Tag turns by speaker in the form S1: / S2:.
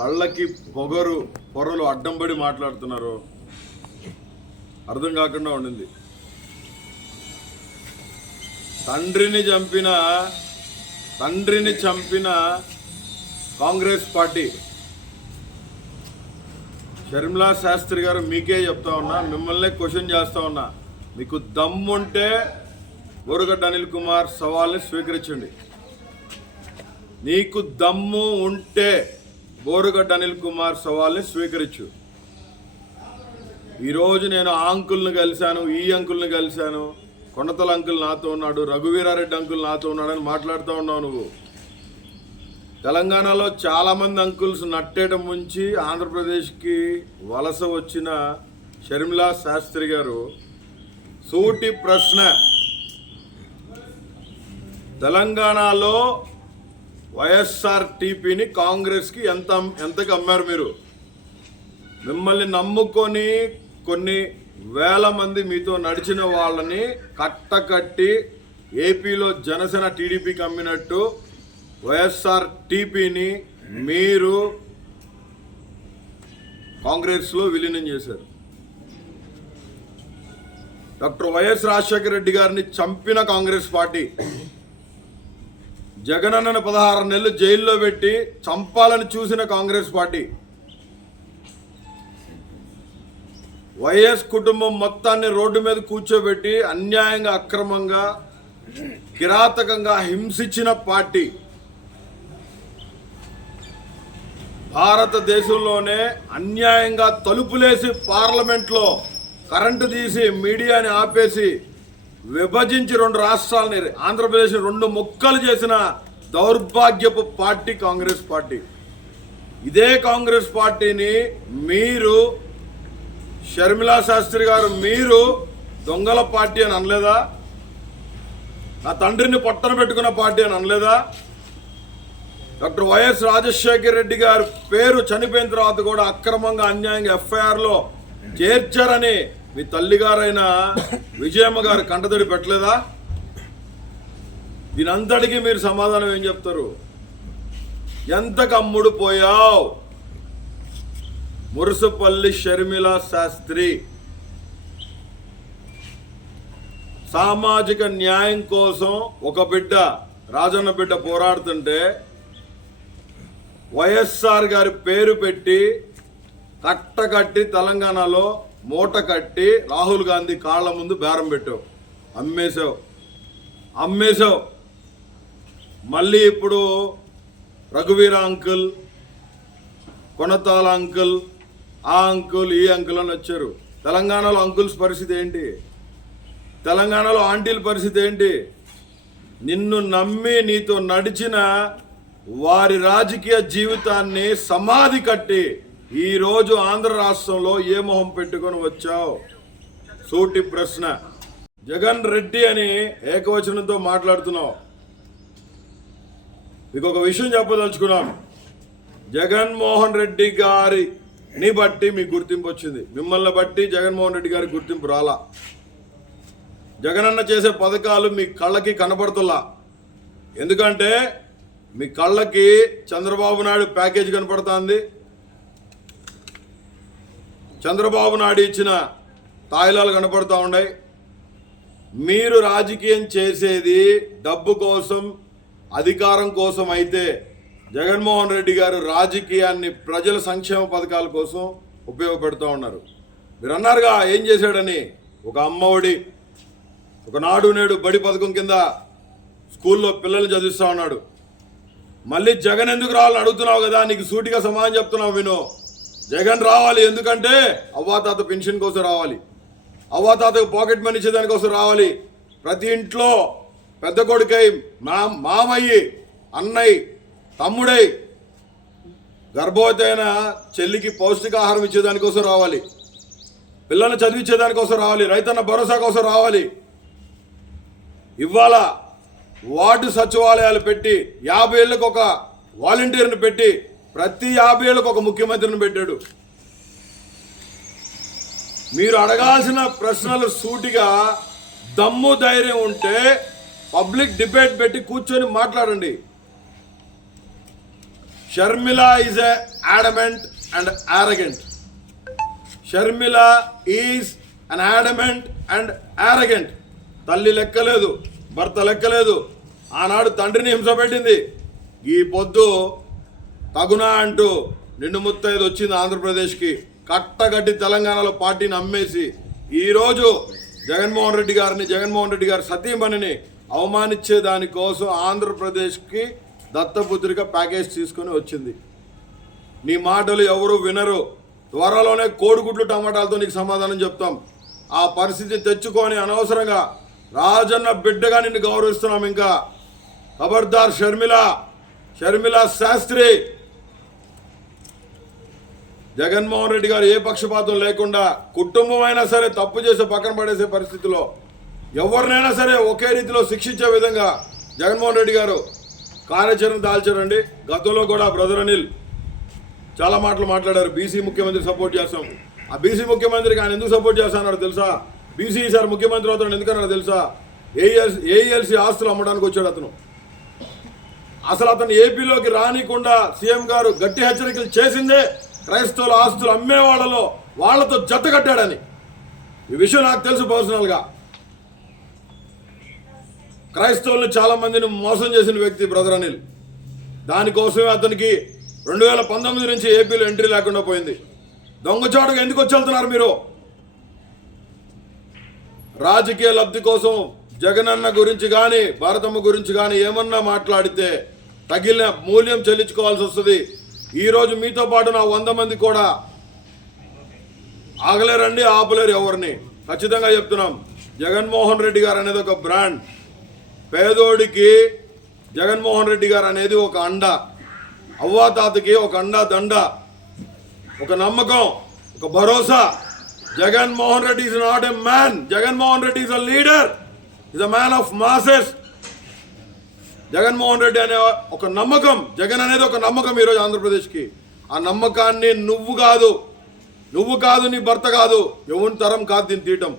S1: కళ్ళకి పొగరు పొరలు అడ్డంబడి మాట్లాడుతున్నారు అర్థం కాకుండా ఉండింది. తండ్రిని చంపిన తండ్రిని చంపిన కాంగ్రెస్ పార్టీ. షర్మిలా శాస్త్రి గారు మీకే చెప్తా ఉన్నా మిమ్మల్ని క్వశ్చన్ చేస్తా ఉన్నా. మీకు దమ్ముంటే బోరుగడ్డ అనిల్ కుమార్ సవాల్ని స్వీకరించండి. నీకు దమ్ము ఉంటే బోరుగడ్డ అనిల్ కుమార్ సవాల్ని స్వీకరించు. ఈరోజు నేను ఆ అంకుల్ని కలిశాను ఈ అంకుల్ని కలిశాను. కొండతల అంకుల్ నాతో ఉన్నాడు రఘువీరారెడ్డి అంకుల్ నాతో ఉన్నాడని మాట్లాడుతూ ఉన్నావు నువ్వు. తెలంగాణలో చాలామంది అంకుల్స్ నట్టేట ముంచి ఆంధ్రప్రదేశ్కి వలస వచ్చిన షర్మిలా శాస్త్రి గారు సూటి ప్రశ్న. తెలంగాణలో వైఎస్ఆర్ టీపీని కాంగ్రెస్కి ఎంత ఎంతకు అమ్మారు మీరు? మిమ్మల్ని నమ్ముకొని కొన్ని వేల మంది మీతో నడిచిన వాళ్ళని కట్టకట్టి ఏపీలో జనసేన టీడీపీకి అమ్మినట్టు వైఎస్ఆర్ టీపీని మీరు కాంగ్రెస్లో విలీనం చేశారు. డాక్టర్ వైఎస్ రాజశేఖర రెడ్డి గారిని చంపిన కాంగ్రెస్ పార్టీ. జగనన్నను పదహారు నెలలు జైల్లో పెట్టి చంపాలని చూసిన కాంగ్రెస్ పార్టీ. వైఎస్ కుటుంబం మొత్తాన్ని రోడ్డు మీద కూర్చోబెట్టి అన్యాయంగా అక్రమంగా కిరాతకంగా హింసించిన పార్టీ. భారతదేశంలోనే అన్యాయంగా తలుపులేసి పార్లమెంట్లో కరెంటు తీసి మీడియాని ఆపేసి విభజించి రెండు రాష్ట్రాలని ఆంధ్రప్రదేశ్ రెండు ముక్కలు చేసిన దౌర్భాగ్యపు పార్టీ కాంగ్రెస్ పార్టీ. ఇదే కాంగ్రెస్ పార్టీని మీరు షర్మిలా శాస్త్రి గారు మీరు దొంగల పార్టీ అని అనలేదా? నా తండ్రిని పొట్టన పెట్టుకున్న పార్టీ అని అనలేదా? డాక్టర్ వైఎస్ రాజశేఖర రెడ్డి గారి పేరు చనిపోయిన తర్వాత కూడా అక్రమంగా అన్యాయంగా ఎఫ్ఐఆర్లో చేర్చారని మీ తల్లిగారైన విజయమ్మ గారు కంటతడి పెట్టలేదా? దీనంతటికీ మీరు సమాధానం ఏం చెప్తారు? ఎంత కమ్ముడు పోయావు? మురుసుపల్లి షర్మిల శాస్త్రి. సామాజిక న్యాయం కోసం ఒక బిడ్డ రాజన్న బిడ్డ పోరాడుతుంటే వైఎస్ఆర్ గారి పేరు పెట్టి కట్టకట్టి తెలంగాణలో మూట కట్టి రాహుల్ గాంధీ కాళ్ళ ముందు బేరం పెట్టావు. అమ్మేశావు. అమ్మేశావు. మళ్ళీ ఇప్పుడు రఘువీర అంకుల్ కొనతాల అంకుల్ ఆ అంకుల్ ఈ అంకుల్ అని వచ్చారు. తెలంగాణలో అంకుల్స్ పరిస్థితి ఏంటి? తెలంగాణలో ఆంటీల పరిస్థితి ఏంటి? నిన్ను నమ్మి నీతో నడిచిన వారి రాజకీయ జీవితాన్ని సమాధి కట్టి ఈరోజు ఆంధ్ర రాష్ట్రంలో ఏ మొహం పెట్టుకొని వచ్చావు? సూటి ప్రశ్న. జగన్ రెడ్డి అని ఏకవచనంతో మాట్లాడుతున్నావు. మీకు ఒక విషయం చెప్పదలుచుకున్నాం. జగన్మోహన్ రెడ్డి గారిని బట్టి మీకు గుర్తింపు వచ్చింది. మిమ్మల్ని బట్టి జగన్మోహన్ రెడ్డి గారి గుర్తింపు రాలా? జగనన్న చేసే పథకాలు మీ కళ్ళకి కనపడుతులా? ఎందుకంటే మీ కళ్ళకి చంద్రబాబు నాయుడు ప్యాకేజ్ కనపడుతుంది. చంద్రబాబు నాయుడు ఇచ్చిన తాయిలాలు కనపడుతూ ఉన్నాయి. మీరు రాజకీయం చేసేది డబ్బు కోసం అధికారం కోసం అయితే జగన్మోహన్ రెడ్డి గారు రాజకీయాన్ని ప్రజల సంక్షేమ పథకాల కోసం ఉపయోగపెడుతూ ఉన్నారు. మీరు అన్నారుగా ఏం చేశాడని? ఒక అమ్మఒడి ఒక నాడు నేడు బడి పథకం కింద స్కూల్లో పిల్లలు చదివిస్తూ ఉన్నాడు. మళ్ళీ జగన్ ఎందుకు రావాలని అడుగుతున్నావు కదా? నీకు సూటిగా సమాధానం చెప్తున్నావు విను. జగన్ రావాలి ఎందుకంటే అవ్వాతాత పెన్షన్ కోసం రావాలి. అవ్వాతాతకు పాకెట్ మనీ ఇచ్చేదానికోసం రావాలి. ప్రతి ఇంట్లో పెద్ద కొడుకై మా మామయ్యి అన్నయ్య తమ్ముడై గర్భవతి అయిన చెల్లికి పౌష్టికాహారం ఇచ్చేదానికోసం రావాలి. పిల్లల్ని చదివించేదానికోసం రావాలి. రైతన్న భరోసా కోసం రావాలి. ఇవాళ వార్డు సచివాలయాలు పెట్టి యాభై ఏళ్ళకు ఒక వాలంటీర్ని పెట్టి ప్రతి యాభై ఏళ్ళకు ఒక ముఖ్యమంత్రిని పెట్టాడు. మీరు అడగాల్సిన ప్రశ్నలు సూటిగా దమ్ము ధైర్యం ఉంటే పబ్లిక్ డిబేట్ పెట్టి కూర్చొని మాట్లాడండి. Sharmila is a adamant and arrogant Sharmila is an adamant and arrogant తల్లి లెక్కలేదు భర్త లెక్కలేదు. ఆనాడు తండ్రిని హింస పెట్టింది. ఈ పొద్దు తగునా అంటూ నిండు ముత్తైదు వచ్చింది ఆంధ్రప్రదేశ్కి. కట్టగట్టి తెలంగాణలో పార్టీని అమ్మేసి ఈరోజు జగన్మోహన్ రెడ్డి గారిని జగన్మోహన్ రెడ్డి గారి సతీమణిని అవమానించే దానికోసం ఆంధ్రప్రదేశ్కి దత్తపుత్రిక ప్యాకేజ్ తీసుకొని వచ్చింది. నీ మాటలు ఎవరు వినరు. త్వరలోనే కోడిగుడ్లు టమాటాలతో నీకు సమాధానం చెప్తాం. ఆ పరిస్థితి తెచ్చుకొని అనవసరంగా రాజన్న బిడ్డగా నిన్ను గౌరవిస్తున్నాం ఇంకా. ఖబర్దార్ షర్మిల షర్మిల శాస్త్రి జగన్మోహన్ రెడ్డి గారు ఏ పక్షపాతం లేకుండా కుటుంబం అయినా సరే తప్పు చేసి పక్కన పడేసే పరిస్థితిలో ఎవరినైనా సరే ఒకే రీతిలో శిక్షించే విధంగా జగన్మోహన్ రెడ్డి గారు కార్యాచరణ దాల్చారండి. గతంలో కూడా బ్రదర్ అనిల్ చాలా మాటలు మాట్లాడారు. బీసీ ముఖ్యమంత్రి సపోర్ట్ చేస్తాం. ఆ బీసీ ముఖ్యమంత్రికి ఆయన ఎందుకు సపోర్ట్ చేస్తానో తెలుసా? బీసీ సార్ ముఖ్యమంత్రి అవుతాడు ఎందుకన్నాడు తెలుసా? ఏఎల్సి ఏఎల్సి ఆస్తులు అమ్మడానికి వచ్చాడు అతను. అసలు అతను ఏపీలోకి రానికుండా సీఎం గారు గట్టి హెచ్చరికలు చేసిందే క్రైస్తవుల ఆస్తులు అమ్మే వాళ్ళలో వాళ్ళతో జత కట్టాడని. ఈ విషయం నాకు తెలుసు పర్సనల్గా. క్రైస్తవులను చాలా మందిని మోసం చేసిన వ్యక్తి బ్రదర్ అనిల్. దానికోసమే అతనికి రెండు వేల పంతొమ్మిది నుంచి ఏపీలో ఎంట్రీ లేకుండా పోయింది. దొంగచాటుగా ఎందుకు వచ్చి వెళ్తున్నారు మీరు? రాజకీయ లబ్ధి కోసం జగనన్న గురించి కానీ భారతమ్మ గురించి కానీ ఏమన్నా మాట్లాడితే తగిలిన మూల్యం చెల్లించుకోవాల్సి వస్తుంది. ఈరోజు మీతో పాటు నా వంద మంది కూడా ఆగలేరండి ఆపలేరు ఎవరిని. ఖచ్చితంగా చెప్తున్నాం జగన్మోహన్ రెడ్డి గారు అనేది ఒక బ్రాండ్. పేదోడికి జగన్మోహన్ రెడ్డి గారు అనేది ఒక అండ. అవ్వాతాతకి ఒక అండ దండ. ఒక నమ్మకం ఒక భరోసా. Jaganmohan Reddy is not a man. Jaganmohan Reddy is a leader. Is a man of masses. Jaganmohan Reddy అనే ఒక నమ్మకం జగన్ అనేది ఒక నమ్మకం ఈరోజు ఆంధ్రప్రదేశ్కి. ఆ నమ్మకాన్ని నువ్వు కాదు నువ్వు కాదు నీ భర్త కాదు ఎవరి తరం కాదు దీన్ని తీయటం.